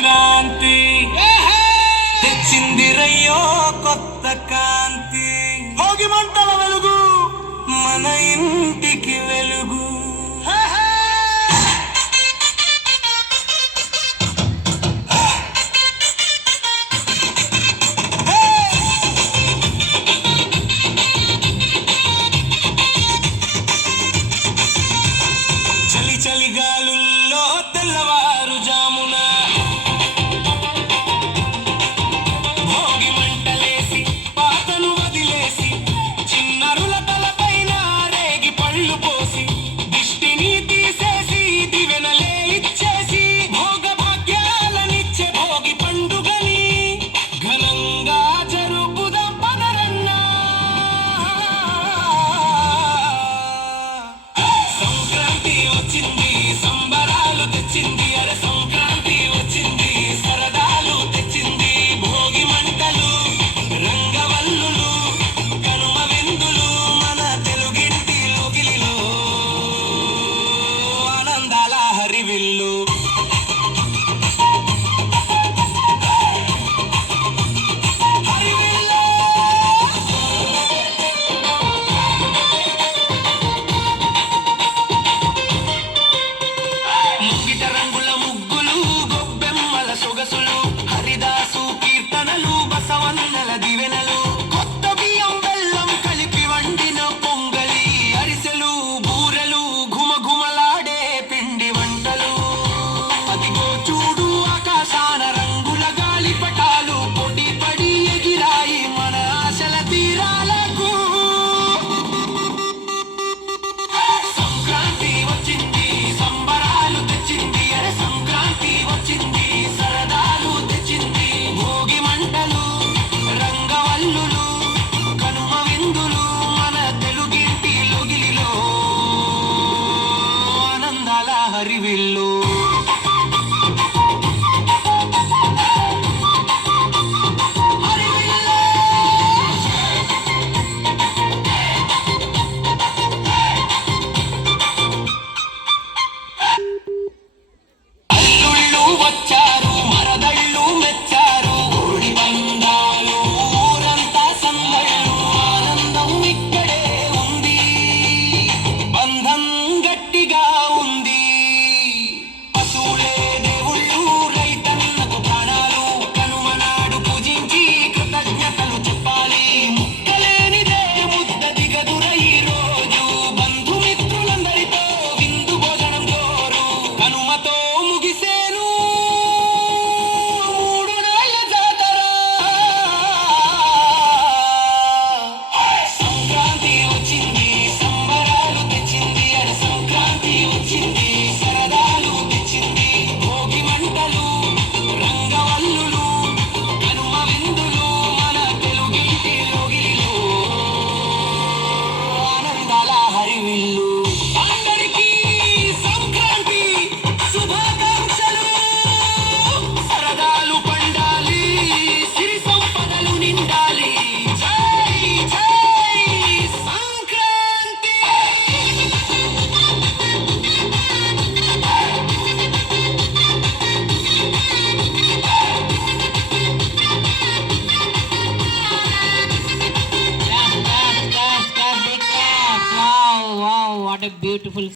క్రాంతి తెచ్చిందిరయ్యో కొత్త కాంతి, భోగి మంటల వెలుగు మన ఇంటికి వెలుగు. చలి చలిగాలుల్లో తెల్లవారు జామున భోగి మంటలేసి పాతను వదిలేసి చిన్నరుల తలపైన రేగి పళ్ళు పోసి దిష్టిని తీసేసి దివెనలే ఇచ్చేసి భోగ భాగ్యాలనిచ్చే భోగి పండుగని ఘనంగా జరుపుదాం పదరన్నా. సంక్రాంతి వచ్చింది, సంబరాలు తెచ్చింది, అరే సంక్రాంతి వచ్చింది, సరదాలు తెచ్చింది. భోగి మంటలు రంగవల్లులు కనుమ విందులు మన తెలుగింటి లోగిలిలో ఆనందాల హరివిల్లు. ముగిట రంగుల ముగ్గులు గొబ్బెమ్మల సొగసులు హరిదాసు కీర్తనలు బసవన్నెల దివెనలు కొత్త బియ్యం బెల్లం కలిపి వండిన పొంగలి అరిసెలు బూరెలు ఘుమఘుమలాడే పిండి వంటలు. అదిగో చూడు ఆకాశాన రంగుల గాలిపటాలు పొడి పడి ఎగిరాయి మన ఆశల తీరాలకు. సంక్రాంతి వచ్చింది, సంబరాలు తెచ్చింది, అరే సంక్రాంతి వచ్చింది, సరదాలు తెచ్చింది. భోగి మంటలు రంగవల్లులు కనుమ విందులు మన తెలుగింటి లోగిలిలో ఆనందాల హరివిల్లు. అల్లుళ్ళు వచ్చారు, మరదళ్ళు మెచ్చారు, కోడి బంధాలు ఊరంతా సందళ్ళు, ఆనందం ఇక్కడే ఉంది, బంధం గట్టిగా ఉంది. పశువులే దేవుళ్ళు, రైతన్నకు ప్రాణాలు, కనుమనాడు పూజించి కృతజ్ఞతలు చెప్పాలి. ముక్కలేనిదే ముద్ద దిగదుర ఈ రోజు, బంధుమిత్రులందరితో విందు భోజనం జోరు. కనుమతో ముగిసేను మూడు నాళ్ళ జాతర. సంక్రాంతి వచ్చింది, సంబరాలు తెచ్చింది, అరే సంక్రాంతి వచ్చింది, సరదాలు తెచ్చింది. భోగి మంటలు రంగవల్లులు కనుమ విందులు మన తెలుగింటి లోగిలిలో ఆనందాల హరివిల్లు. అందరికీ సంక్రాంతి శుభాకాంక్షలు. సరదాలు పండాలి, సిరి సంపదలు నిండాలి. జై జై Sankranti. Wow, wow, what a beautiful